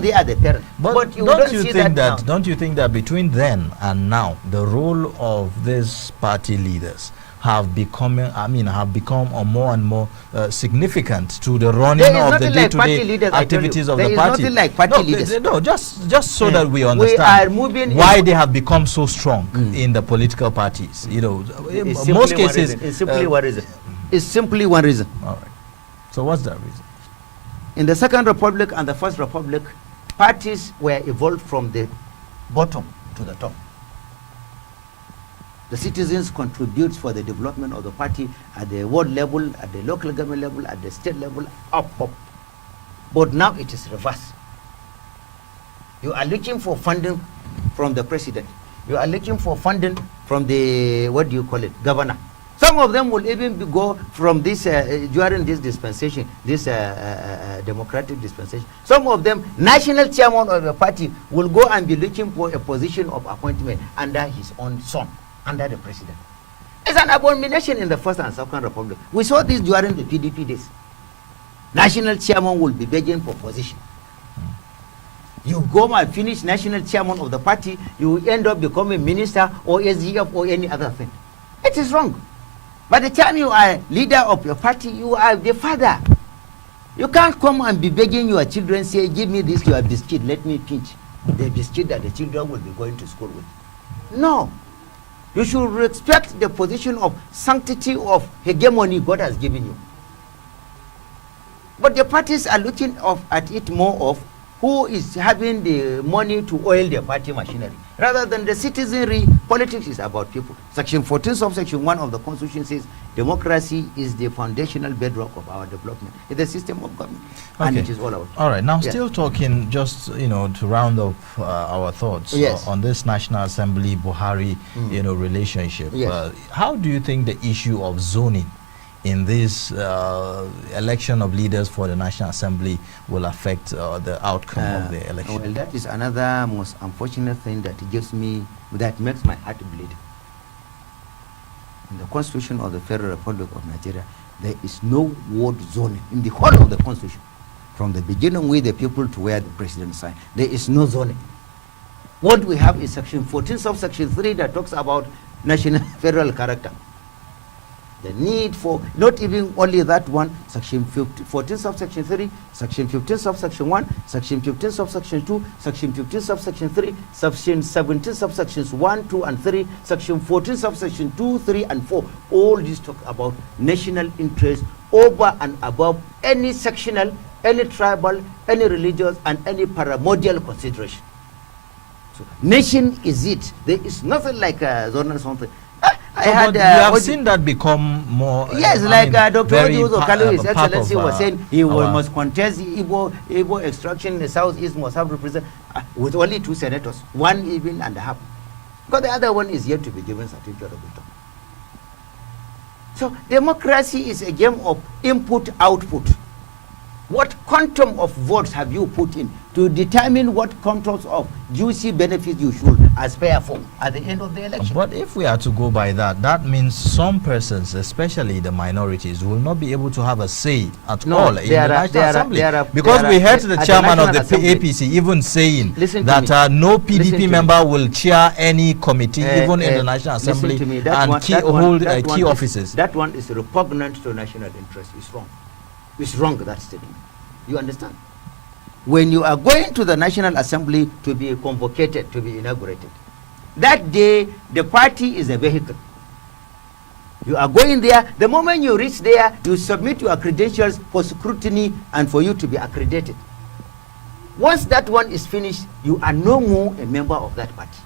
they are the parents. But you don't see that now. Don't you think that between then and now, the role of these party leaders have become a more and more significant to the running of the day-to-day activities of the party? There is nothing like party leaders. No, just so that we understand why they have become so strong in the political parties. You know, in most cases, it's simply one reason. It's simply one reason. All right. So what's that reason? In the Second Republic and the First Republic, parties were evolved from the bottom to the top. The citizens contribute for the development of the party at the world level, at the local government level, at the state level, up. But now it is reversed. You are looking for funding from the president. You are looking for funding from the, governor. Some of them will even go from this, during this dispensation, this democratic dispensation. Some of them, national chairman of the party, will go and be looking for a position of appointment under his own son, under the president. It's an abomination in the First and Second Republic. We saw this during the PDP days. National chairman will be begging for position. You go and finish national chairman of the party, you end up becoming minister or SGF or any other thing. It is wrong. By the time you are leader of your party, you are the father. You can't come and be begging your children, say, give me this, your biscuit, let me pinch the biscuit that the children will be going to school with. No. You should respect the position of sanctity of hegemony God has given you. But the parties are looking at it more of who is having the money to oil their party machinery. Rather than the citizenry, politics is about people. Section 14 subsection 1 of the Constitution says democracy is the foundational bedrock of our development. It's the system of government, and it is all about. All right, now still talking, just to round up our thoughts on this National Assembly Buhari relationship. Yes. How do you think the issue of zoning in this election of leaders for the National Assembly will affect the outcome of the election? Well, that is another most unfortunate thing that makes my heart bleed. In the Constitution of the Federal Republic of Nigeria, there is no word zoning in the whole of the Constitution. From the beginning with the people to where the president signed, there is no zoning. What we have is section 14 subsection 3 that talks about national federal character. The need for, not even only that one, section 14 subsection 3, section 15 subsection 1, section 15 subsection 2, section 15 subsection 3, section 17 subsections 1, 2, and 3, section 14 subsection 2, 3, and 4. All these talk about national interest over and above any sectional, any tribal, any religious, and any primordial consideration. So nation is it. There is nothing like a zone or something. You have seen that become more. Yes, Dr. Ojuzo Kalu, His Excellency, was saying he must contest the Igbo extraction in the southeast, must have represent with only 2 senators, 1 even and a half. Because the other one is yet to be given certificate of return. So democracy is a game of input-output. What quantum of votes have you put in to determine what quantums of juicy benefits you should aspire for at the end of the election? But if we are to go by that, that means some persons, especially the minorities, will not be able to have a say at all in the National Assembly. Because we heard the chairman of the APC even saying that no PDP member will chair any committee, even in the National Assembly, and hold key offices. That one is repugnant to national interest. It's wrong. It's wrong, that statement. You understand? When you are going to the National Assembly to be convocated, to be inaugurated, that day the party is a vehicle. You are going there. The moment you reach there, you submit your credentials for scrutiny and for you to be accredited. Once that one is finished, you are no more a member of that party.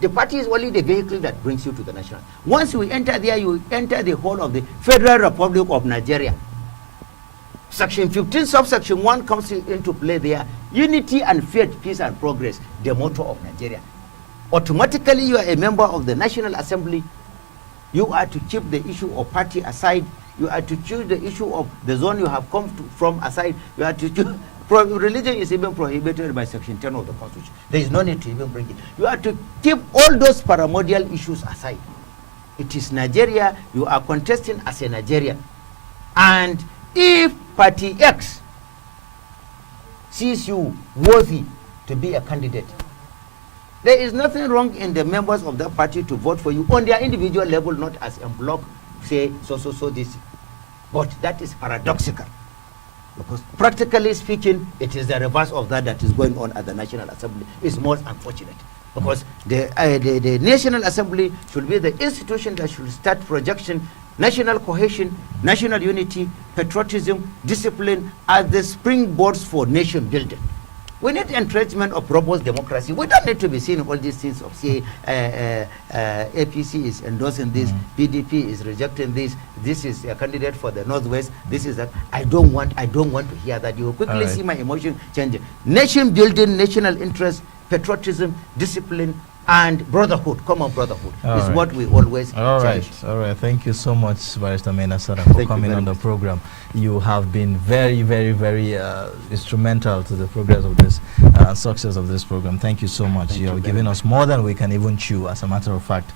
The party is only the vehicle that brings you to the national. Once you enter there, you enter the whole of the Federal Republic of Nigeria. Section 15 subsection 1 comes into play there. Unity and faith, peace and progress, the motto of Nigeria. Automatically you are a member of the National Assembly. You are to keep the issue of party aside. You are to choose the issue of the zone you have come from aside. You are to choose. Religion is even prohibited by section 10 of the Constitution. There is no need to even bring it. You are to keep all those primordial issues aside. It is Nigeria. You are contesting as a Nigerian. And if Party X sees you worthy to be a candidate, there is nothing wrong in the members of that party to vote for you on their individual level, not as a bloc, say so this. But that is paradoxical, because practically speaking, it is the reverse of that is going on at the National Assembly. It's most unfortunate, because the National Assembly should be the institution that should start projection, national cohesion, national unity, patriotism, discipline as the springboards for nation building. We need entrenchment of robust democracy. We don't need to be seeing all these things of, say, APC is endorsing this, PDP is rejecting this, this is a candidate for the Northwest, this is that. I don't want to hear that. You will quickly see my emotion changing. Nation building, national interest, patriotism, discipline, and brotherhood, common brotherhood, is what we always cherish. All right. Thank you so much, Barrister Mainasara, for coming on the program. You have been very, very, very instrumental to the progress of this success of this program. Thank you so much. You have given us more than we can even chew, as a matter of fact.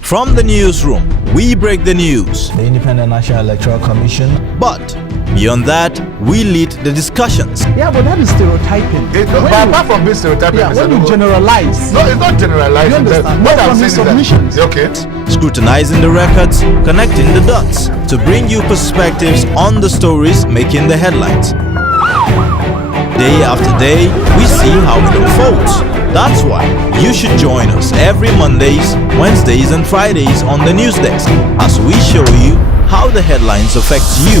From the newsroom, we break the news. The Independent National Electoral Commission. But beyond that, we lead the discussions. Yeah, but that is stereotyping. Apart from being stereotyping, when you generalize. No, it's not generalizing. You understand? What I'm saying is that, okay. Scrutinizing the records, connecting the dots to bring you perspectives on the stories making the headlines. Day after day, we see how it unfolds. That's why you should join us every Mondays, Wednesdays and Fridays on the NewsDesk as we show you how the headlines affect you.